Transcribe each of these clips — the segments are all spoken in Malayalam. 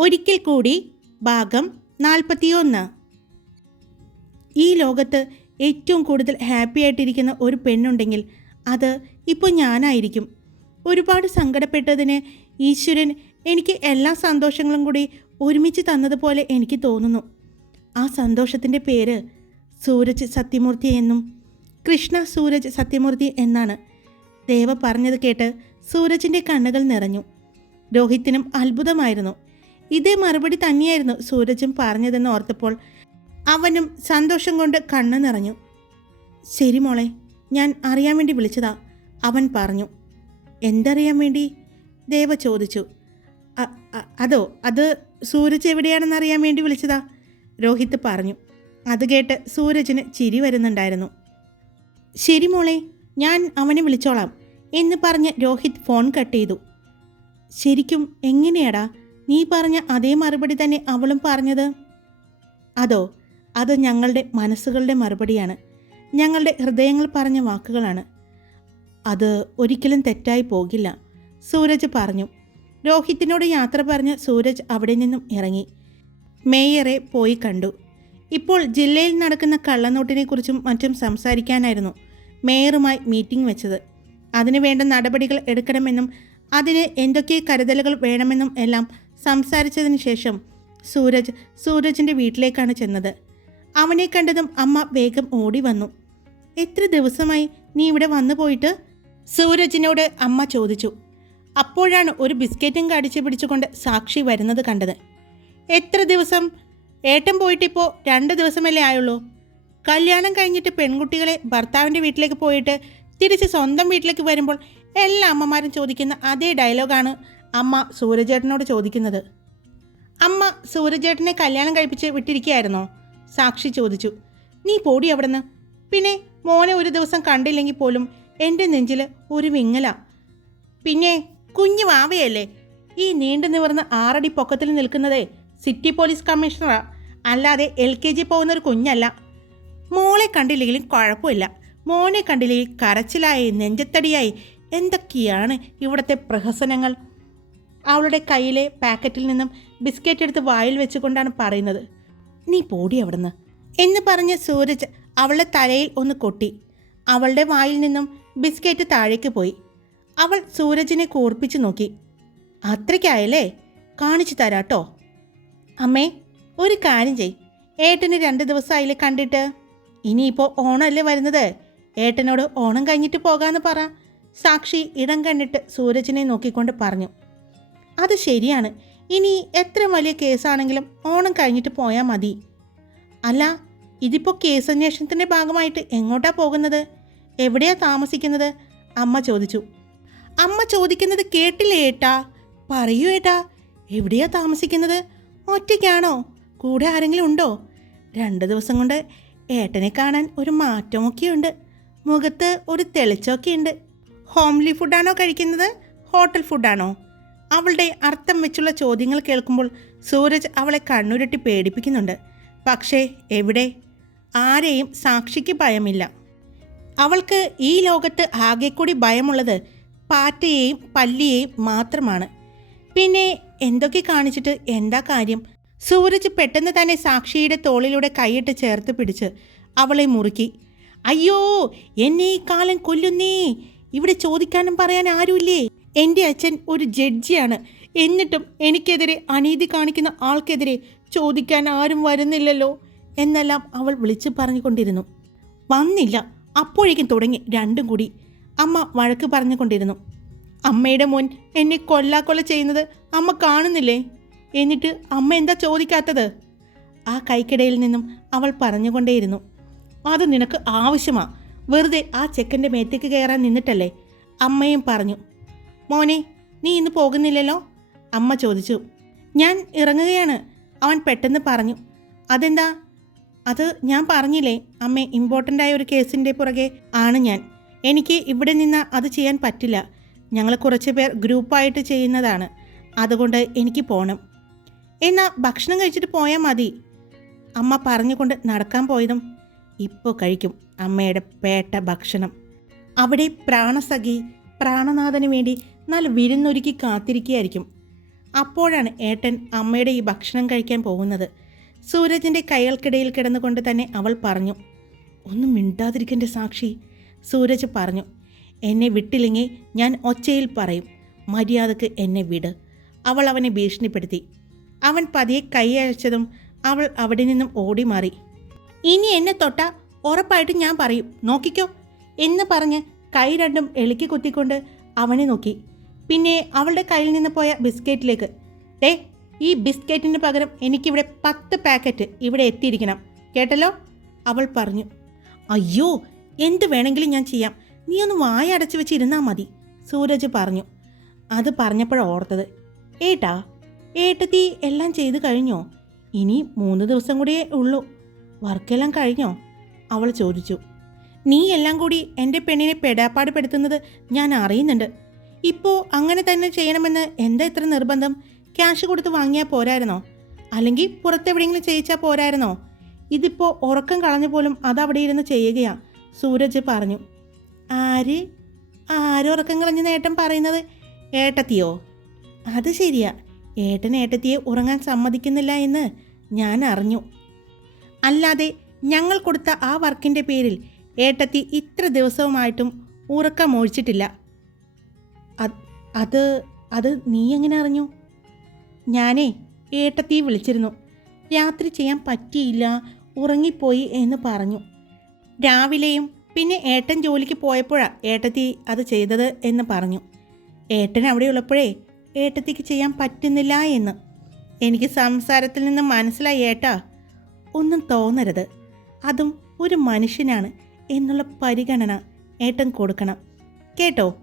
ഒരിക്കൽ കൂടി ഭാഗം നാൽപ്പത്തിയൊന്ന്. ഈ ലോകത്ത് ഏറ്റവും കൂടുതൽ ഹാപ്പി ആയിട്ടിരിക്കുന്ന ഒരു പെണ്ണുണ്ടെങ്കിൽ അത് ഇപ്പോൾ ഞാനായിരിക്കും. ഒരുപാട് സങ്കടപ്പെട്ടതിന് ഈശ്വരൻ എനിക്ക് എല്ലാ സന്തോഷങ്ങളും കൂടി ഒരുമിച്ച് തന്നതുപോലെ എനിക്ക് തോന്നുന്നു. ആ സന്തോഷത്തിന്റെ പേര് സൂരജ് സത്യമൂർത്തി എന്നും കൃഷ്ണ സൂരജ് സത്യമൂർത്തി എന്നാണ്. ദേവ പറഞ്ഞത് കേട്ട് സൂരജിന്റെ കണ്ണുകൾ നിറഞ്ഞു. രോഹിത്തിനും അത്ഭുതമായിരുന്നു. ഇതേ മറുപടി തന്നെയായിരുന്നു സൂരജും പറഞ്ഞതെന്ന് ഓർത്തപ്പോൾ അവനും സന്തോഷം കൊണ്ട് കണ്ണു നിറഞ്ഞു. ശരി മോളെ ഞാൻ അറിയാൻ വേണ്ടി വിളിച്ചതാ അവൻ പറഞ്ഞു. എന്തറിയാൻ വേണ്ടി? ദേവ ചോദിച്ചു. "അ- അ- അതോ അത് സൂരജ് എവിടെയാണെന്ന് അറിയാൻ വേണ്ടി വിളിച്ചതാ? രോഹിത് പറഞ്ഞു. അത് കേട്ട് സൂരജിന് ചിരി വരുന്നുണ്ടായിരുന്നു. ശരി മോളെ ഞാൻ അവനെ വിളിച്ചോളാം എന്ന് പറഞ്ഞ് രോഹിത് ഫോൺ കട്ട് ചെയ്തു. ശരിക്കും എങ്ങനെയാടാ? നീ പറഞ്ഞ അതേ മറുപടി തന്നെ അവളും പറഞ്ഞത്? അതോ അത് ഞങ്ങളുടെ മനസ്സുകളുടെ മറുപടിയാണ്. ഞങ്ങളുടെ ഹൃദയങ്ങൾ പറഞ്ഞ വാക്കുകളാണ്. അത് ഒരിക്കലും തെറ്റായി പോകില്ല. സൂരജ് പറഞ്ഞു. രോഹിത്തിനോട് യാത്ര പറഞ്ഞ് സൂരജ് അവിടെ നിന്നും ഇറങ്ങി. മേയറെ പോയി കണ്ടു. ഇപ്പോൾ ജില്ലയിൽ നടക്കുന്ന കള്ളനോട്ടിനെക്കുറിച്ചും മറ്റും സംസാരിക്കാനായിരുന്നു മേയറുമായി മീറ്റിംഗ് വെച്ചത്. അതിനുവേണ്ട നടപടികൾ എടുക്കണമെന്നും അതിന് എന്തൊക്കെ കരുതലുകൾ വേണമെന്നും എല്ലാം സംസാരിച്ചതിന് ശേഷം സൂരജ് സൂരജിന്റെ വീട്ടിലേക്കാണ് ചെന്നത്. അവനെ കണ്ടതും അമ്മ വേഗം ഓടി വന്നു. എത്ര ദിവസമായി നീ ഇവിടെ വന്നു പോയിട്ട്? സൂരജിനോട് അമ്മ ചോദിച്ചു. അപ്പോഴാണ് ഒരു ബിസ്ക്കറ്റും കടിച്ചു പിടിച്ചുകൊണ്ട് സാക്ഷി വരുന്നത് കണ്ടത്. എത്ര ദിവസം? ഏട്ടൻ പോയിട്ടിപ്പോൾ രണ്ട് ദിവസമല്ലേ ആയുള്ളൂ. കല്യാണം കഴിഞ്ഞിട്ട് പെൺകുട്ടികളെ ഭർത്താവിന്റെ വീട്ടിലേക്ക് പോയിട്ട് തിരിച്ച് സ്വന്തം വീട്ടിലേക്ക് വരുമ്പോൾ എല്ലാ അമ്മമാരും ചോദിക്കുന്ന അതേ ഡയലോഗാണ് അമ്മ സൂരജേട്ടനോട് ചോദിക്കുന്നത്. അമ്മ സൂരജേട്ടനെ കല്യാണം കഴിപ്പിച്ച് വിട്ടിരിക്കുകയായിരുന്നോ? സാക്ഷി ചോദിച്ചു. നീ പോടി അവിടുന്ന്. പിന്നെ മോനെ ഒരു ദിവസം കണ്ടില്ലെങ്കിൽ പോലും എന്റെ നെഞ്ചിൽ ഒരു വിങ്ങല. പിന്നെ കുഞ്ഞു വാവയല്ലേ ഈ നീണ്ടു നിവർന്ന് ആറടി പൊക്കത്തിൽ നിൽക്കുന്നതേ സിറ്റി പോലീസ് കമ്മീഷണറാ. അല്ലാതെ എൽ കെ ജി പോകുന്ന ഒരു കുഞ്ഞല്ല. മോളെ കണ്ടില്ലെങ്കിലും കുഴപ്പമില്ല. മോനെ കണ്ടില്ലെങ്കിൽ കരച്ചിലായി നെഞ്ചത്തടിയായി. എന്തൊക്കെയാണ് ഇവിടുത്തെ പ്രഹസനങ്ങൾ? അവളുടെ കയ്യിലെ പാക്കറ്റിൽ നിന്നും ബിസ്ക്കറ്റ് എടുത്ത് വായിൽ വെച്ചുകൊണ്ടാണ് പറയുന്നത്. നീ പോടി അവിടുന്ന് എന്ന് പറഞ്ഞ് സൂരജ് അവളുടെ തലയിൽ ഒന്ന് കൊട്ടി. അവളുടെ വായിൽ നിന്നും ബിസ്ക്കറ്റ് താഴേക്ക് പോയി. അവൾ സൂരജിനെ കൂർപ്പിച്ചു നോക്കി. അത്രയ്ക്കായല്ലേ? കാണിച്ചു തരാട്ടോ. അമ്മേ ഒരു കാര്യം ചെയ് ഏട്ടന് രണ്ട് ദിവസമായില്ലേ കണ്ടിട്ട് ഇനിയിപ്പോൾ ഓണമല്ലേ വരുന്നത്? ഏട്ടനോട് ഓണം കഴിഞ്ഞിട്ട് പോകാമെന്ന് പറ. സാക്ഷി ഇടം കണ്ടിട്ട് സൂരജിനെ നോക്കിക്കൊണ്ട് പറഞ്ഞു. അത് ശരിയാണ്. ഇനി എത്ര വലിയ കേസാണെങ്കിലും ഓണം കഴിഞ്ഞിട്ട് പോയാൽ മതി. അല്ല ഇതിപ്പോൾ കേസ് അന്വേഷണത്തിന്റെ ഭാഗമായിട്ട് എങ്ങോട്ടാ പോകുന്നത്? എവിടെയാ താമസിക്കുന്നത്? അമ്മ ചോദിച്ചു. അമ്മ ചോദിക്കുന്നത് കേട്ടില്ലേ ഏട്ടാ? പറയൂ ഏട്ടാ എവിടെയാ താമസിക്കുന്നത്? ഒറ്റയ്ക്കാണോ? കൂടെ ആരെങ്കിലും ഉണ്ടോ? രണ്ട് ദിവസം കൊണ്ട് ഏട്ടനെ കാണാൻ ഒരു മാറ്റമൊക്കെയുണ്ട്. മുഖത്ത് ഒരു തെളിച്ചൊക്കെയുണ്ട് ഹോംലി ഫുഡാണോ കഴിക്കുന്നത്? ഹോട്ടൽ ഫുഡാണോ? അവളുടെ അർത്ഥം വെച്ചുള്ള ചോദ്യങ്ങൾ കേൾക്കുമ്പോൾ സൂരജ് അവളെ കണ്ണുരുട്ടി പേടിപ്പിക്കുന്നുണ്ട്. പക്ഷേ എവിടെ? ആരെയും സാക്ഷിക്ക് ഭയമില്ല. അവൾക്ക് ഈ ലോകത്ത് ആകെ കൂടി ഭയമുള്ളത് പാറ്റയെയും പല്ലിയെയും മാത്രമാണ്. പിന്നെ എന്തൊക്കെ കാണിച്ചിട്ട് എന്താ കാര്യം? സൂരജ് പെട്ടെന്ന് തന്നെ സാക്ഷിയുടെ തോളിലൂടെ കൈയിട്ട് ചേർത്ത് പിടിച്ച് അവളെ മുറുക്കി. അയ്യോ എന്നെ ഈ കാലം കൊല്ലുന്നേ. ഇവിടെ ചോദിക്കാനും പറയാൻ ആരുമില്ലേ? എന്റെ അച്ഛൻ ഒരു ജഡ്ജിയാണ്. എന്നിട്ടും എനിക്കെതിരെ അനീതി കാണിക്കുന്ന ആൾക്കെതിരെ ചോദിക്കാൻ ആരും വരുന്നില്ലല്ലോ എന്നെല്ലാം അവൾ വിളിച്ചു പറഞ്ഞുകൊണ്ടിരുന്നു. വന്നില്ല. അപ്പോഴേക്കും തുടങ്ങി രണ്ടും കൂടി. അമ്മ വഴക്ക് പറഞ്ഞുകൊണ്ടിരുന്നു. അമ്മയുടെ മുൻ എന്നെ കൊല്ലാക്കൊല ചെയ്യുന്നത് അമ്മ കാണുന്നില്ലേ? എന്നിട്ട് അമ്മ എന്താ ചോദിക്കാത്തത്? ആ കൈക്കിടയിൽ നിന്നും അവൾ പറഞ്ഞുകൊണ്ടേയിരുന്നു. അത് നിനക്ക് ആവശ്യമാണ് വെറുതെ ആ ചെക്കന്റെ മേത്തേക്ക് കയറാൻ നിന്നിട്ടല്ലേ? അമ്മയും പറഞ്ഞു. മോനെ നീ ഇന്ന് പോകുന്നില്ലല്ലോ? അമ്മ ചോദിച്ചു. ഞാൻ ഇറങ്ങുകയാണ് അവൻ പെട്ടെന്ന് പറഞ്ഞു. അതെന്താ? അത് ഞാൻ പറഞ്ഞില്ലേ അമ്മേ ഇമ്പോർട്ടന്റ് ആയ ഒരു കേസിന്റെ പുറകെ ആണ് ഞാൻ. എനിക്ക് ഇവിടെ നിന്ന് അത് ചെയ്യാൻ പറ്റില്ല. ഞങ്ങൾ കുറച്ച് പേർ ഗ്രൂപ്പായിട്ട് ചെയ്യുന്നതാണ്. അതുകൊണ്ട് എനിക്ക് പോകണം എന്നാൽ ഭക്ഷണം കഴിച്ചിട്ട് പോയാൽ മതി. അമ്മ പറഞ്ഞുകൊണ്ട് നടക്കാൻ പോയതും ഇപ്പോൾ കഴിക്കും അമ്മയുടെ പേട്ട ഭക്ഷണം. അവിടെ പ്രാണസഖി പ്രാണനാഥന് വേണ്ടി നല്ല വിരുന്നൊരുക്കി കാത്തിരിക്കുകയായിരിക്കും. അപ്പോഴാണ് ഏട്ടൻ അമ്മയുടെ ഈ ഭക്ഷണം കഴിക്കാൻ പോകുന്നത്. സൂരജിന്റെ കൈകൾക്കിടയിൽ കിടന്നുകൊണ്ട് തന്നെ അവൾ പറഞ്ഞു ഒന്നും മിണ്ടാതിരിക്കന്റെ സാക്ഷി സൂരജ് പറഞ്ഞു. എന്നെ വിട്ടില്ലെങ്കിൽ ഞാൻ ഒച്ചയിൽ പറയും മര്യാദയ്ക്ക് എന്നെ വിട് അവൾ അവനെ ഭീഷണിപ്പെടുത്തി. അവൻ പതിയെ കൈ അയച്ചതും അവൾ അവിടെ നിന്നും ഓടി മാറി. ഇനി എന്നെ തൊട്ട ഉറപ്പായിട്ട് ഞാൻ പറയും നോക്കിക്കോ എന്ന് പറഞ്ഞ് കൈ രണ്ടും എളുക്കി കുത്തിക്കൊണ്ട് അവനെ നോക്കി. പിന്നെ അവളുടെ കയ്യിൽ നിന്ന് പോയ ബിസ്ക്കറ്റിലേക്ക് ഡേ ഈ ബിസ്ക്കറ്റിന് പകരം എനിക്കിവിടെ പത്ത് പാക്കറ്റ് ഇവിടെ എത്തിയിരിക്കണം. കേട്ടല്ലോ? അവൾ പറഞ്ഞു അയ്യോ എന്ത് വേണമെങ്കിലും ഞാൻ ചെയ്യാം. നീ ഒന്ന് വായ അടച്ചു വെച്ചിരുന്നാൽ മതി. സൂരജ് പറഞ്ഞു അത് പറഞ്ഞപ്പോഴാണ് ഓർത്തത് ഏട്ടാ ഏട്ടത്തി എല്ലാം ചെയ്തു കഴിഞ്ഞോ? ഇനി മൂന്ന് ദിവസം കൂടിയേ ഉള്ളൂ. വർക്കെല്ലാം കഴിഞ്ഞോ? അവൾ ചോദിച്ചു നീ എല്ലാം കൂടി എന്റെ പെണ്ണിനെ പെടാപ്പാട് പെടുത്തുന്നത് ഞാൻ അറിയുന്നുണ്ട്. ഇപ്പോൾ അങ്ങനെ തന്നെ ചെയ്യണമെന്ന് എന്താ ഇത്ര നിർബന്ധം? ക്യാഷ് കൊടുത്ത് വാങ്ങിയാൽ പോരായിരുന്നോ? അല്ലെങ്കിൽ പുറത്തെവിടെയെങ്കിലും ചെയ്യിച്ചാൽ പോരായിരുന്നോ? ഇതിപ്പോൾ ഉറക്കം കളഞ്ഞ പോലും അതവിടെ ഇരുന്ന് ചെയ്യുകയാണ് സൂരജ് പറഞ്ഞു. ആര്? ആരുറക്കം കളഞ്ഞ നേട്ടം പറയുന്നത്? ഏട്ടത്തിയോ? അത് ശരിയാ. ഏട്ടൻ ഏട്ടത്തിയെ ഉറങ്ങാൻ സമ്മതിക്കുന്നില്ല എന്ന് ഞാൻ അറിഞ്ഞു. അല്ലാതെ ഞങ്ങൾ കൊടുത്ത ആ വർക്കിന്റെ പേരിൽ ഏട്ടത്തി ഇത്ര ദിവസവുമായിട്ടും ഉറക്കം ഒഴിച്ചിട്ടില്ല. അത് അത് നീ എങ്ങനെ അറിഞ്ഞു? ഞാനേ ഏട്ടത്തീ വിളിച്ചിരുന്നു. രാത്രി ചെയ്യാൻ പറ്റിയില്ല ഉറങ്ങിപ്പോയി എന്ന് പറഞ്ഞു. രാവിലെയും പിന്നെ ഏട്ടൻ ജോലിക്ക് പോയപ്പോഴാണ് ഏട്ടത്തി അത് ചെയ്തത് എന്ന് പറഞ്ഞു. ഏട്ടൻ അവിടെ ഉള്ളപ്പോഴേ ഏട്ടത്തിക്ക് ചെയ്യാൻ പറ്റുന്നില്ല എന്ന്. എനിക്ക് സംസാരത്തിൽ നിന്ന് മനസ്സിലായി ഏട്ടാ. ഒന്നും തോന്നരുത്. അതും ഒരു മനുഷ്യനാണ് എന്നുള്ള പരിഗണന ഏട്ടൻ കൊടുക്കണം. കേട്ടോ?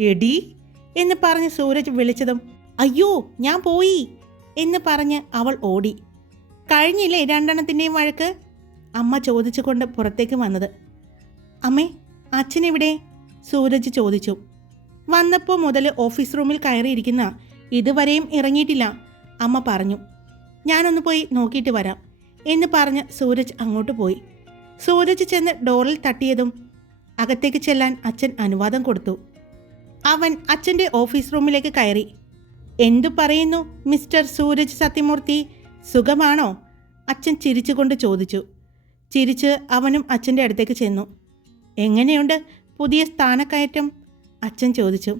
എടി എന്ന് പറഞ്ഞ് സൂരജ് വിളിച്ചതും അയ്യോ ഞാൻ പോയി എന്ന് പറഞ്ഞ് അവൾ ഓടി. കഴിഞ്ഞില്ലേ രണ്ടെണ്ണത്തിന്റെയും വഴക്ക്? അമ്മ ചോദിച്ചുകൊണ്ട് പുറത്തേക്ക് വന്നത്. അമ്മേ അച്ഛനെവിടെ? സൂരജ് ചോദിച്ചു. വന്നപ്പോൾ മുതൽ ഓഫീസ് റൂമിൽ കയറിയിരിക്കുന്ന ഇതുവരെയും ഇറങ്ങിയിട്ടില്ല അമ്മ പറഞ്ഞു. ഞാനൊന്ന് പോയി നോക്കിയിട്ട് വരാം എന്ന് പറഞ്ഞ് സൂരജ് അങ്ങോട്ട് പോയി. സൂരജ് ചെന്ന് ഡോറിൽ തട്ടിയതും അകത്തേക്ക് ചെല്ലാൻ അച്ഛൻ അനുവാദം കൊടുത്തു. അവൻ അച്ഛന്റെ ഓഫീസ് റൂമിലേക്ക് കയറി. എന്തു പറയുന്നു മിസ്റ്റർ സൂരജ് സത്യമൂർത്തി? സുഖമാണോ? അച്ഛൻ ചിരിച്ചുകൊണ്ട് ചോദിച്ചു. ചിരിച്ച് അവനും അച്ഛന്റെ അടുത്തേക്ക് ചെന്നു. എങ്ങനെയുണ്ട്? പുതിയ സ്ഥാനക്കയറ്റം? അച്ഛൻ ചോദിച്ചു.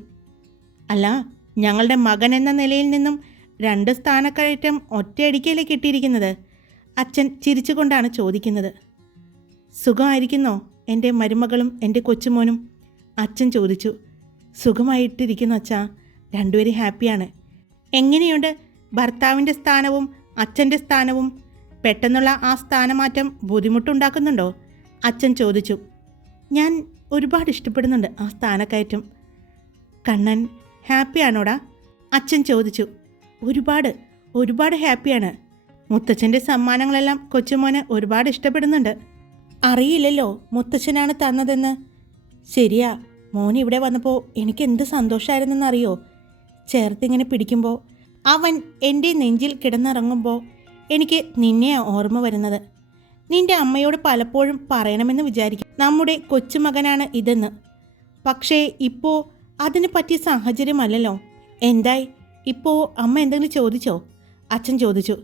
അല്ല ഞങ്ങളുടെ മകൻ എന്ന നിലയിൽ നിന്നും രണ്ട് സ്ഥാനക്കയറ്റം ഒറ്റയടിക്കല്ലേ കിട്ടിയിരിക്കുന്നത്? അച്ഛൻ ചിരിച്ചുകൊണ്ടാണ് ചോദിക്കുന്നത്. സുഖമായിരിക്കുന്നോ? എന്റെ മരുമകളും എന്റെ കൊച്ചുമോനും? അച്ഛൻ ചോദിച്ചു. സുഖമായിട്ടിരിക്കുന്നു അച്ഛാ. രണ്ടുപേരും ഹാപ്പിയാണ്. എങ്ങനെയുണ്ട്? ഭർത്താവിന്റെ സ്ഥാനവും അച്ഛന്റെ സ്ഥാനവും? പെട്ടെന്നുള്ള ആ സ്ഥാനമാറ്റം ബുദ്ധിമുട്ടുണ്ടാക്കുന്നുണ്ടോ? അച്ഛൻ ചോദിച്ചു. ഞാൻ ഒരുപാട് ഇഷ്ടപ്പെടുന്നുണ്ട് ആ സ്ഥാനക്കയറ്റം. കണ്ണൻ ഹാപ്പിയാണോടാ? അച്ഛൻ ചോദിച്ചു. ഒരുപാട് ഒരുപാട് ഹാപ്പിയാണ്. മുത്തച്ഛന്റെ സമ്മാനങ്ങളെല്ലാം കൊച്ചുമോനെ ഒരുപാട് ഇഷ്ടപ്പെടുന്നുണ്ട്. അറിയില്ലല്ലോ മുത്തച്ഛനാണ് തന്നതെന്ന്. ശരിയാ മോൻ ഇവിടെ വന്നപ്പോൾ എനിക്ക് എന്ത് സന്തോഷമായിരുന്നെന്നറിയോ ചേർത്തിങ്ങനെ പിടിക്കുമ്പോൾ അവൻ എന്റെ നെഞ്ചിൽ കിടന്നിറങ്ങുമ്പോൾ എനിക്ക് നിന്നെ ഓർമ്മ വരുന്നത്. നിന്റെ അമ്മയോട് പലപ്പോഴും പറയണമെന്ന് വിചാരിക്കും. നമ്മുടെ കൊച്ചുമകനാണ് ഇതെന്ന്. പക്ഷേ ഇപ്പോൾ അതിന് പറ്റിയ സാഹചര്യമല്ലല്ലോ. എന്തായി? ഇപ്പോൾ അമ്മ എന്തെങ്കിലും ചോദിച്ചോ? അച്ഛൻ ചോദിച്ചു.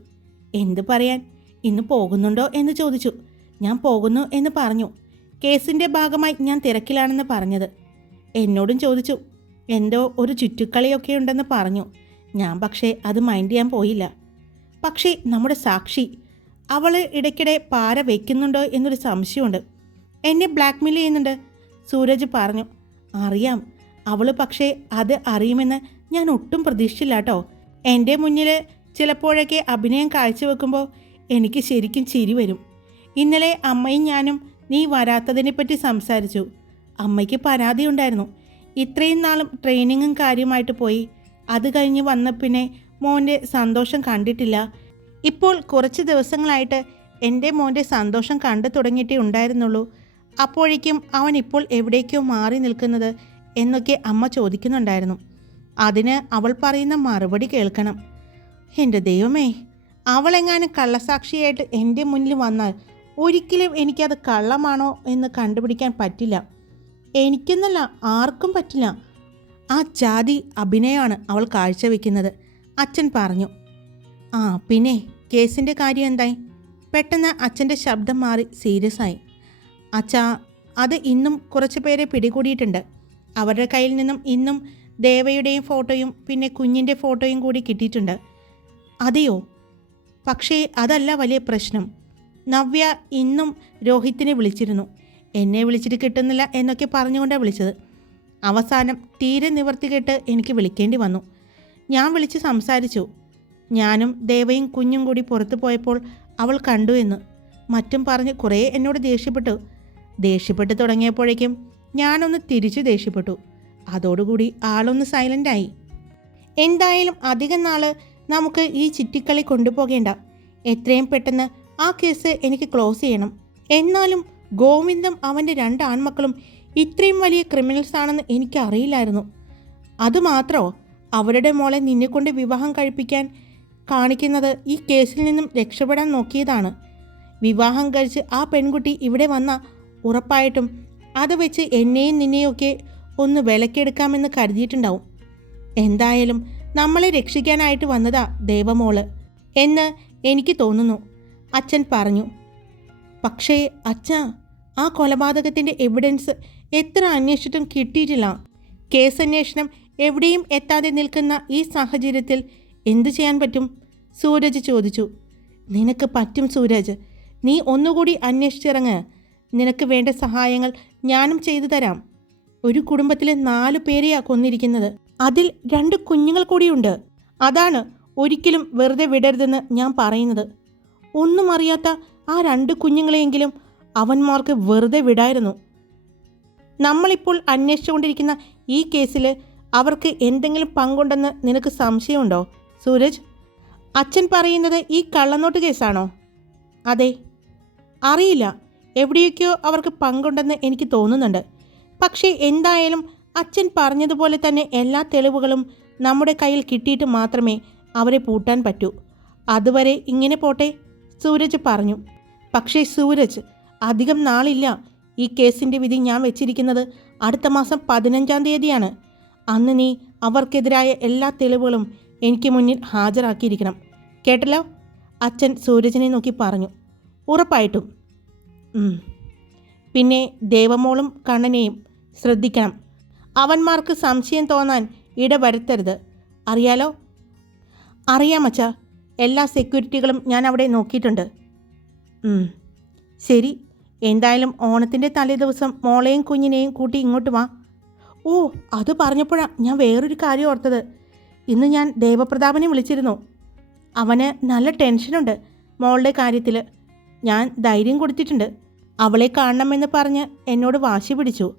എന്ത് പറയാൻ? ഇന്ന് പോകുന്നുണ്ടോ എന്ന് ചോദിച്ചു. ഞാൻ പോകുന്നു എന്ന് പറഞ്ഞു. കേസിന്റെ ഭാഗമായി ഞാൻ തിരക്കിലാണെന്ന് പറഞ്ഞത്. എന്നോടും ചോദിച്ചു എന്തോ ഒരു ചുറ്റുക്കളിയൊക്കെ ഉണ്ടെന്ന് പറഞ്ഞു. ഞാൻ പക്ഷേ അത് മൈൻഡ് ചെയ്യാൻ പോയില്ല. പക്ഷേ നമ്മുടെ സാക്ഷി അവൾ ഇടയ്ക്കിടെ പാര വയ്ക്കുന്നുണ്ടോ എന്നൊരു സംശയമുണ്ട്. എന്നെ ബ്ലാക്ക്മെയിൽ ചെയ്യുന്നുണ്ട് സൂരജ് പറഞ്ഞു. അറിയാം അവൾ പക്ഷേ അത് അറിയുമെന്ന് ഞാൻ ഒട്ടും പ്രതീക്ഷിച്ചില്ല കേട്ടോ എന്റെ മുന്നിൽ ചിലപ്പോഴൊക്കെ അഭിനയം കാഴ്ചവെക്കുമ്പോൾ എനിക്ക് ശരിക്കും ചിരി വരും. ഇന്നലെ അമ്മയും ഞാനും നീ വരാത്തതിനെപ്പറ്റി സംസാരിച്ചു. അമ്മയ്ക്ക് പരാതിയുണ്ടായിരുന്നു. ഇത്രയും നാളും ട്രെയിനിങ്ങും കാര്യമായിട്ട് പോയി. അത് കഴിഞ്ഞ് വന്ന പിന്നെ മോന്റെ സന്തോഷം കണ്ടിട്ടില്ല. ഇപ്പോൾ കുറച്ച് ദിവസങ്ങളായിട്ട് എന്റെ മോന്റെ സന്തോഷം കണ്ടു തുടങ്ങിയിട്ടേ ഉണ്ടായിരുന്നുള്ളൂ. അപ്പോഴേക്കും അവൻ ഇപ്പോൾ എവിടേക്കോ മാറി നിൽക്കുന്നത് എന്നൊക്കെ അമ്മ ചോദിക്കുന്നുണ്ടായിരുന്നു. അതിന് അവൾ പറയുന്ന മറുപടി കേൾക്കണം. എന്റെ ദൈവമേ അവളെങ്ങാനും കള്ളസാക്ഷിയായിട്ട് എന്റെ മുന്നിൽ വന്നാൽ ഒരിക്കലും എനിക്കത് കള്ളമാണോ എന്ന് കണ്ടുപിടിക്കാൻ പറ്റില്ല. എനിക്കെന്നല്ല ആർക്കും പറ്റില്ല. ആ ജാതി അഭിനയമാണ് അവൾ കാഴ്ചവെക്കുന്നത്. അച്ഛൻ പറഞ്ഞു. ആ പിന്നെ കേസിന്റെ കാര്യം എന്തായി? പെട്ടെന്ന് അച്ഛന്റെ ശബ്ദം മാറി സീരിയസ് ആയി. അച്ഛാ അത് ഇന്നും കുറച്ച് പേരെ പിടികൂടിയിട്ടുണ്ട്. അവരുടെ കയ്യിൽ നിന്നും ഇന്നും ദേവയുടെയും ഫോട്ടോയും പിന്നെ കുഞ്ഞിന്റെ ഫോട്ടോയും കൂടി കിട്ടിയിട്ടുണ്ട്. അതെയോ? പക്ഷേ അതല്ല വലിയ പ്രശ്നം. നവ്യ ഇന്നും രോഹിത്തിനെ വിളിച്ചിരുന്നു. എന്നെ വിളിച്ചിട്ട് കിട്ടുന്നില്ല എന്നൊക്കെ പറഞ്ഞുകൊണ്ടാണ് വിളിച്ചത്. അവസാനം തീരെ നിവർത്തി കേട്ട് എനിക്ക് വിളിക്കേണ്ടി വന്നു. ഞാൻ വിളിച്ച് സംസാരിച്ചു. ഞാനും ദേവയും കുഞ്ഞും കൂടി പുറത്തു പോയപ്പോൾ അവൾ കണ്ടു എന്ന്. മറ്റും പറഞ്ഞ് കുറേ എന്നോട് ദേഷ്യപ്പെട്ടു. ദേഷ്യപ്പെട്ട് തുടങ്ങിയപ്പോഴേക്കും ഞാനൊന്ന് തിരിച്ചു ദേഷ്യപ്പെട്ടു. അതോടുകൂടി ആളൊന്ന് സൈലന്റായി എന്തായാലും അധികം നാൾ നമുക്ക് ഈ ചിറ്റിക്കളി കൊണ്ടുപോകേണ്ട. എത്രയും പെട്ടെന്ന് ആ കേസ് എനിക്ക് ക്ലോസ് ചെയ്യണം. എന്നാലും ഗോവിന്ദം അവന്റെ രണ്ട് ആൺമക്കളും ഇത്രയും വലിയ ക്രിമിനൽസ് ആണെന്ന് എനിക്ക് അറിയില്ലായിരുന്നു അതുമാത്രമോ അവരുടെ മോളെ നിന്നെക്കൊണ്ട് വിവാഹം കഴിപ്പിക്കാൻ കാണിക്കുന്നത് ഈ കേസിൽ നിന്നും രക്ഷപ്പെടാൻ നോക്കിയതാണ്. വിവാഹം കഴിച്ച് ആ പെൺകുട്ടി ഇവിടെ വന്ന ഉറപ്പായിട്ടും അത് വെച്ച് എന്നെയും നിന്നെയൊക്കെ ഒന്ന് വിലക്കെടുക്കാമെന്ന് കരുതിയിട്ടുണ്ടാവും. എന്തായാലും നമ്മളെ രക്ഷിക്കാനായിട്ട് വന്നതാ ദേവമോൾ എന്ന് എനിക്ക് തോന്നുന്നു. അച്ഛൻ പറഞ്ഞു. പക്ഷേ അച്ഛ ആ കൊലപാതകത്തിന്റെ എവിഡൻസ് എത്ര അന്വേഷിച്ചിട്ടും കിട്ടിയിട്ടില്ല. കേസ് അന്വേഷണം എവിടെയും എത്താതെ നിൽക്കുന്ന ഈ സാഹചര്യത്തിൽ എന്തു ചെയ്യാൻ പറ്റും? സൂരജ് ചോദിച്ചു. നിനക്ക് പറ്റും സൂരജ്. നീ ഒന്നുകൂടി അന്വേഷിച്ചിറങ്ങ്. നിനക്ക് വേണ്ട സഹായങ്ങൾ ഞാനും ചെയ്തു തരാം. ഒരു കുടുംബത്തിലെ നാലു പേരെയാ കൊന്നിരിക്കുന്നത്. അതിൽ രണ്ട് കുഞ്ഞുങ്ങൾ കൂടിയുണ്ട്. അതാണ് ഒരിക്കലും വെറുതെ വിടരുതെന്ന് ഞാൻ പറയുന്നത്. ഒന്നും അറിയാത്ത ആ രണ്ട് കുഞ്ഞുങ്ങളെയെങ്കിലും അവന്മാർക്ക് വെറുതെ വിടായിരുന്നു. നമ്മളിപ്പോൾ അന്വേഷിച്ചുകൊണ്ടിരിക്കുന്ന ഈ കേസിൽ അവർക്ക് എന്തെങ്കിലും പങ്കുണ്ടെന്ന് നിനക്ക് സംശയമുണ്ടോ സൂരജ്? അച്ഛൻ പറയുന്നത് ഈ കള്ളനോട്ട് കേസാണോ? അതെ. അറിയില്ല. എവിടെയൊക്കെയോ അവർക്ക് പങ്കുണ്ടെന്ന് എനിക്ക് തോന്നുന്നുണ്ട്. പക്ഷേ എന്തായാലും അച്ഛൻ പറഞ്ഞതുപോലെ തന്നെ എല്ലാ തെളിവുകളും നമ്മുടെ കയ്യിൽ കിട്ടിയിട്ട് മാത്രമേ അവരെ പൂട്ടാൻ പറ്റൂ. അതുവരെ ഇങ്ങനെ പോട്ടെ സൂരജ് പറഞ്ഞു. പക്ഷേ സൂരജ് അധികം നാളില്ല ഈ കേസിന്റെ വിധി ഞാൻ വെച്ചിരിക്കുന്നത് അടുത്ത മാസം പതിനഞ്ചാം തീയതിയാണ്. അന്ന് നീ അവർക്കെതിരായ എല്ലാ തെളിവുകളും എനിക്ക് മുന്നിൽ ഹാജരാക്കിയിരിക്കണം. കേട്ടല്ലോ? അച്ഛൻ സൂരജിനെ നോക്കി പറഞ്ഞു. ഉറപ്പായിട്ടും. പിന്നെ ദേവമോളും കണ്ണനെയും ശ്രദ്ധിക്കണം. അവന്മാർക്ക് സംശയം തോന്നാൻ ഇടവരുത്തരുത്. അറിയാലോ? അറിയാം അച്ഛാ. എല്ലാ സെക്യൂരിറ്റികളും ഞാൻ അവിടെ നോക്കിയിട്ടുണ്ട്. ശരി. എന്തായാലും ഓണത്തിന്റെ തലേദിവസം മോളെയും കുഞ്ഞിനെയും കൂട്ടി ഇങ്ങോട്ട് വാ. ഓ അത് പറഞ്ഞപ്പോഴാണ് ഞാൻ വേറൊരു കാര്യം ഓർത്തത്. ഇന്ന് ഞാൻ ദേവപ്രതാപനെ വിളിച്ചിരുന്നു. അവന് നല്ല ടെൻഷനുണ്ട് മോളുടെ കാര്യത്തിൽ ഞാൻ ധൈര്യം കൊടുത്തിട്ടുണ്ട്. അവളെ കാണണമെന്ന് പറഞ്ഞ് എന്നോട് വാശി പിടിച്ചു.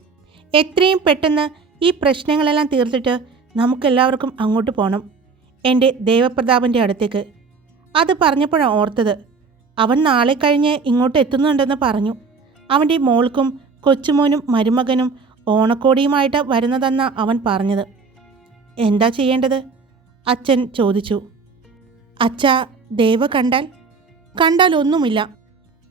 എത്രയും പെട്ടെന്ന് ഈ പ്രശ്നങ്ങളെല്ലാം തീർത്തിട്ട് നമുക്കെല്ലാവർക്കും അങ്ങോട്ട് പോകണം എന്റെ ദേവപ്രതാപന്റെ അടുത്തേക്ക്. അത് പറഞ്ഞപ്പോഴാണ് ഓർത്തത്. അവൻ നാളെ കഴിഞ്ഞ് ഇങ്ങോട്ട് എത്തുന്നുണ്ടെന്ന് പറഞ്ഞു. അവന്റെ മോൾക്കും കൊച്ചുമോനും മരുമകനും ഓണക്കോടിയുമായിട്ട് വരുന്നതെന്ന അവൻ പറഞ്ഞത്. എന്താ ചെയ്യേണ്ടത്? അച്ഛൻ ചോദിച്ചു. അച്ഛ ദേവ കണ്ടാൽ? കണ്ടാൽ ഒന്നുമില്ല.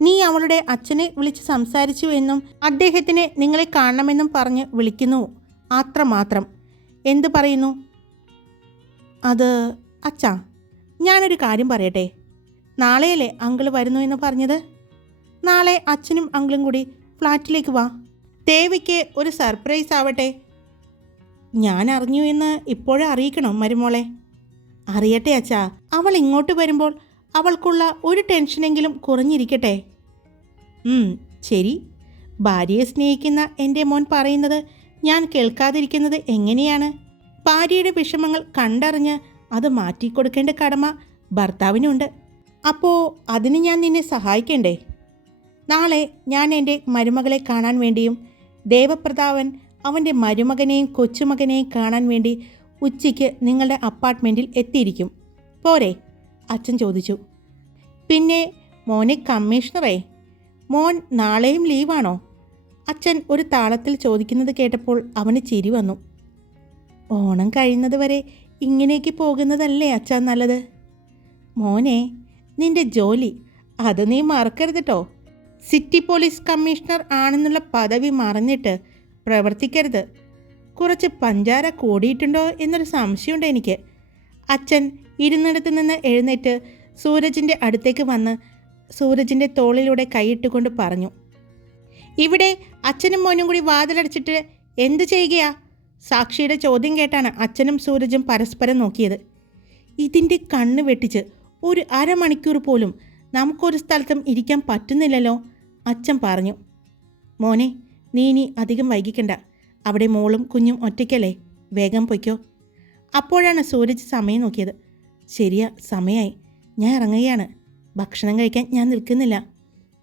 നീ അവളുടെ അച്ഛനെ വിളിച്ച് സംസാരിച്ചു എന്നും അദ്ദേഹത്തിനെ നിങ്ങളെ കാണണമെന്നും പറഞ്ഞ് വിളിക്കുന്നു അത്രമാത്രം. എന്ത് പറയുന്നു? അത് അച്ഛാ ഞാനൊരു കാര്യം പറയട്ടെ. നാളെയല്ലേ അങ്കിൾ വരുന്നു എന്ന് പറഞ്ഞത്? നാളെ അച്ഛനും അങ്കിളും കൂടി ഫ്ലാറ്റിലേക്ക് വാ. ദേവിക്ക് ഒരു സർപ്രൈസ് ആവട്ടെ. ഞാൻ അറിഞ്ഞു എന്ന് ഇപ്പോഴും അറിയിക്കണം മരുമോളെ. അറിയട്ടെ അച്ഛാ അവൾ ഇങ്ങോട്ട് വരുമ്പോൾ അവൾക്കുള്ള ഒരു ടെൻഷനെങ്കിലും കുറഞ്ഞിരിക്കട്ടെ. ശരി. ഭാര്യയെ സ്നേഹിക്കുന്ന എന്റെ മോൻ പറയുന്നത് ഞാൻ കേൾക്കാതിരിക്കുന്നത് എങ്ങനെയാണ്? ഭാര്യയുടെ വിഷമങ്ങൾ കണ്ടറിഞ്ഞ് അത് മാറ്റിക്കൊടുക്കേണ്ട കടമ ഭർത്താവിനുണ്ട്. അപ്പോൾ അതിന് ഞാൻ നിന്നെ സഹായിക്കണ്ടേ? നാളെ ഞാൻ എന്റെ മരുമകളെ കാണാൻ വേണ്ടിയും ദേവപ്രതാപൻ അവന്റെ മരുമകനെയും കൊച്ചുമകനെയും കാണാൻ വേണ്ടി ഉച്ചയ്ക്ക് നിങ്ങളുടെ അപ്പാർട്ട്മെന്റിൽ എത്തിയിരിക്കും. പോരെ? അച്ഛൻ ചോദിച്ചു. പിന്നെ മോനെ കമ്മീഷണറേ മോൻ നാളെയും ലീവാണോ? അച്ഛൻ ഒരു താളത്തിൽ ചോദിക്കുന്നത് കേട്ടപ്പോൾ അവന് ചിരി വന്നു. ഓണം കഴിയുന്നത് വരെ ഇങ്ങനെയൊക്കെ പോകുന്നതല്ലേ അച്ഛൻ നല്ലത്? മോനെ നിന്റെ ജോലി അത് നീ മറക്കരുത് കേട്ടോ സിറ്റി പോലീസ് കമ്മീഷണർ ആണെന്നുള്ള പദവി മറന്നിട്ട് പ്രവർത്തിക്കരുത്. കുറച്ച് പഞ്ചാര കൂടിയിട്ടുണ്ടോ എന്നൊരു സംശയമുണ്ട് എനിക്ക്. അച്ഛൻ ഇരുന്നിടത്ത് നിന്ന് എഴുന്നേറ്റ് സൂരജിന്റെ അടുത്തേക്ക് വന്ന് സൂരജിന്റെ തോളിലൂടെ കൈയിട്ടുകൊണ്ട് പറഞ്ഞു ഇവിടെ അച്ഛനും മോനും കൂടി വാതിലടച്ചിട്ട് എന്ത് ചെയ്യുകയാ? സാക്ഷിയുടെ ചോദ്യം കേട്ടാണ് അച്ഛനും സൂരജും പരസ്പരം നോക്കിയത്. ഇതിന്റെ കണ്ണ് വെട്ടിച്ച് ഒരു അരമണിക്കൂർ പോലും നമുക്കൊരു സ്ഥലത്തും ഇരിക്കാൻ പറ്റുന്നില്ലല്ലോ. അച്ഛൻ പറഞ്ഞു മോനെ നീ ഇനി അധികം വൈകിക്കണ്ട. അവിടെ മോളും കുഞ്ഞും ഒറ്റയ്ക്കല്ലേ? വേഗം പൊയ്ക്കോ. അപ്പോഴാണ് സൂരജ് സമയം നോക്കിയത്. ശരിയാ സമയമായി ഞാൻ ഇറങ്ങുകയാണ്. ഭക്ഷണം കഴിക്കാൻ ഞാൻ നിൽക്കുന്നില്ല.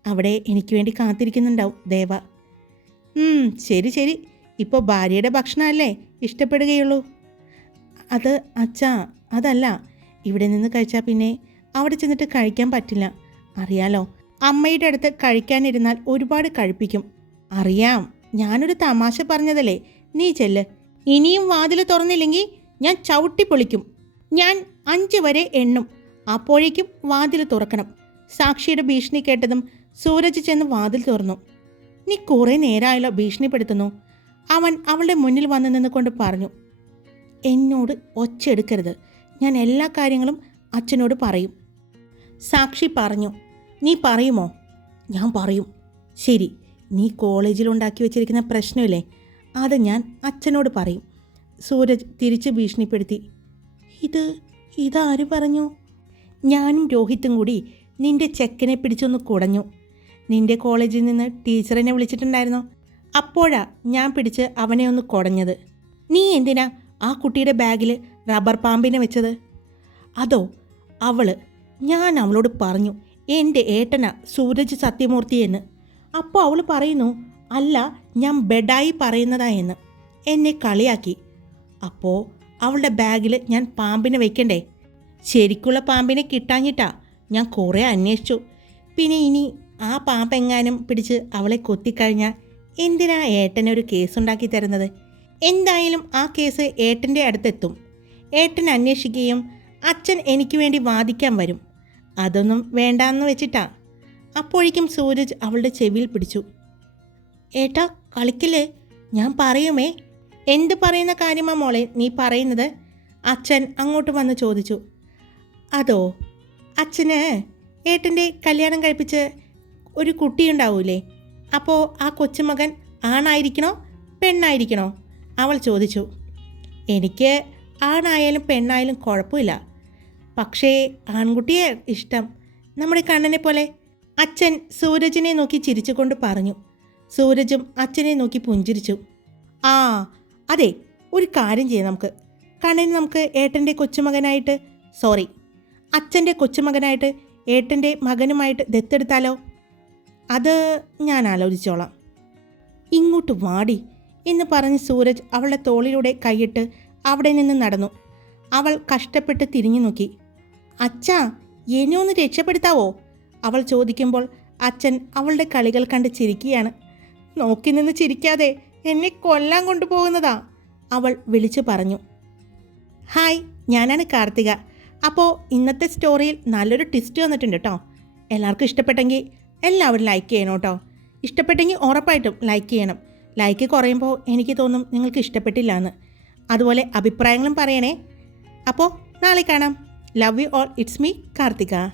അവിടെ എനിക്ക് വേണ്ടി കാത്തിരിക്കുന്നുണ്ടാവും ദേവ. ശരി ശരി. ഇപ്പോൾ ഭാര്യയുടെ ഭക്ഷണമല്ലേ? ഇഷ്ടപ്പെടുകയുള്ളൂ. അത് അച്ഛാ അതല്ല. ഇവിടെ നിന്ന് കഴിച്ചാൽ പിന്നെ അവിടെ ചെന്നിട്ട് കഴിക്കാൻ പറ്റില്ല. അറിയാലോ അമ്മയുടെ അടുത്ത് കഴിക്കാനിരുന്നാൽ ഒരുപാട് കഴിപ്പിക്കും. അറിയാം ഞാനൊരു തമാശ പറഞ്ഞതല്ലേ? നീ ചെല്ല്. ഇനിയും വാതിൽ തുറന്നില്ലെങ്കിൽ ഞാൻ ചവിട്ടി പൊളിക്കും. ഞാൻ അഞ്ച് വരെ എണ്ണും. അപ്പോഴേക്കും വാതിൽ തുറക്കണം. സാക്ഷിയുടെ ഭീഷണി കേട്ടതും സൂരജ് ചെന്ന് വാതിൽ തുറന്നു. നീ കുറേ നേരമായല്ലോ ഭീഷണിപ്പെടുത്തുന്നു. അവൻ അവളുടെ മുന്നിൽ വന്നു നിന്നുകൊണ്ട് പറഞ്ഞു എന്നോട് ഒച്ചെടുക്കരുത് ഞാൻ എല്ലാ കാര്യങ്ങളും അച്ഛനോട് പറയും. സാക്ഷി പറഞ്ഞു നീ പറയുമോ? ഞാൻ പറയും. ശരി നീ കോളേജിൽ ഉണ്ടാക്കി വെച്ചിരിക്കുന്ന പ്രശ്നമില്ലേ? അത് ഞാൻ അച്ഛനോട് പറയും. സൂരജ് തിരിച്ച് ഭീഷണിപ്പെടുത്തി. ഇത് ഇതാര് പറഞ്ഞു? ഞാനും രോഹിത്തും കൂടി നിന്റെ ചെക്കനെ പിടിച്ചൊന്ന് കുടഞ്ഞു. നിന്റെ കോളേജിൽ നിന്ന് ടീച്ചറിനെ വിളിച്ചിട്ടുണ്ടായിരുന്നു? അപ്പോഴാ ഞാൻ പിടിച്ച് അവനെ ഒന്ന് കുടഞ്ഞത്. നീ എന്തിനാ ആ കുട്ടിയുടെ ബാഗിൽ റബ്ബർ പാമ്പിനെ വെച്ചത്? അതോ അവൾ ഞാൻ അവളോട് പറഞ്ഞു എന്റെ ഏട്ടന സൂരജ് സത്യമൂർത്തി എന്ന്. അപ്പോൾ അവൾ പറയുന്നു അല്ല ഞാൻ ബെഡായി പറയുന്നതാ എന്ന്. എന്നെ കളിയാക്കി. അപ്പോൾ അവളുടെ ബാഗിൽ ഞാൻ പാമ്പിനെ വെക്കണ്ടേ? ശരിക്കുള്ള പാമ്പിനെ കിട്ടാഞ്ഞിട്ടാ ഞാൻ കുറേ അന്വേഷിച്ചു. പിന്നെ ഇനി ആ പാമ്പെങ്ങാനും പിടിച്ച് അവളെ കൊത്തിക്കഴിഞ്ഞാൽ എന്തിനാ ഏട്ടനൊരു കേസുണ്ടാക്കി തരുന്നത്? എന്തായാലും ആ കേസ് ഏട്ടന്റെ അടുത്തെത്തും. ഏട്ടൻ അന്വേഷിക്കുകയും അച്ഛൻ എനിക്ക് വേണ്ടി വാദിക്കാൻ വരും. അതൊന്നും വേണ്ടാന്ന് വെച്ചിട്ടാ. അപ്പോഴേക്കും സൂരജ് അവളുടെ ചെവിയിൽ പിടിച്ചു. ഏട്ടാ കളിക്കില്ലേ? ഞാൻ പറയുമേ. എന്ത് പറയുന്ന കാര്യമാ മോളെ നീ പറയുന്നത്? അച്ഛൻ അങ്ങോട്ട് വന്ന് ചോദിച്ചു. അതോ? അച്ഛന് ഏട്ടന്റെ കല്യാണം കഴിപ്പിച്ച് ഒരു കുട്ടിയുണ്ടാവൂലേ അപ്പോൾ ആ കൊച്ചുമകൻ ആണായിരിക്കണോ പെണ്ണായിരിക്കണോ? അവൾ ചോദിച്ചു. എനിക്ക് ആണായാലും പെണ്ണായാലും കുഴപ്പമില്ല. പക്ഷേ ആൺകുട്ടിയെ ഇഷ്ടം നമ്മുടെ കണ്ണനെ പോലെ അച്ഛൻ സൂരജിനെ നോക്കി ചിരിച്ചുകൊണ്ട് പറഞ്ഞു. സൂരജും അച്ഛനെ നോക്കി പുഞ്ചിരിച്ചു. ആ അതെ ഒരു കാര്യം ചെയ്യാം നമുക്ക്. കണ്ണന് നമുക്ക് ഏട്ടന്റെ കൊച്ചുമകനായിട്ട് സോറി അച്ഛന്റെ കൊച്ചുമകനായിട്ട് ഏട്ടന്റെ മകനുമായിട്ട് ദത്തെടുത്താലോ? അത് ഞാൻ ആലോചിച്ചോളാം. ഇങ്ങോട്ട് വാടി എന്ന് പറഞ്ഞ് സൂരജ് അവളുടെ തോളിലൂടെ കൈയിട്ട് അവിടെ നിന്ന് നടന്നു. അവൾ കഷ്ടപ്പെട്ട് തിരിഞ്ഞു നോക്കി. അച്ഛാ എന്നെ ഒന്ന് രക്ഷപ്പെടുത്താവോ? അവൾ ചോദിക്കുമ്പോൾ അച്ഛൻ അവളുടെ കളികൾ കണ്ട് ചിരിക്കുകയാണ്. നോക്കി നിന്ന് ചിരിക്കാതെ എന്നെ കൊല്ലാൻ കൊണ്ടുപോകുന്നതാ അവൾ വിളിച്ചു പറഞ്ഞു. ഹായ് ഞാനാണ് കാർത്തിക. അപ്പോൾ ഇന്നത്തെ സ്റ്റോറിയിൽ നല്ലൊരു ട്വിസ്റ്റ് വന്നിട്ടുണ്ട് കേട്ടോ. എല്ലാവർക്കും ഇഷ്ടപ്പെട്ടെങ്കിൽ എല്ലാവരും ലൈക്ക് ചെയ്യണം കേട്ടോ. ഇഷ്ടപ്പെട്ടെങ്കിൽ ഉറപ്പായിട്ടും ലൈക്ക് ചെയ്യണം. ലൈക്ക് കുറയുമ്പോൾ എനിക്ക് തോന്നും നിങ്ങൾക്ക് ഇഷ്ടപ്പെട്ടില്ല എന്ന് അതുപോലെ അഭിപ്രായങ്ങളും പറയണേ. അപ്പോൾ നാളെ കാണാം. लव यू और इट्स मी कार्तिका।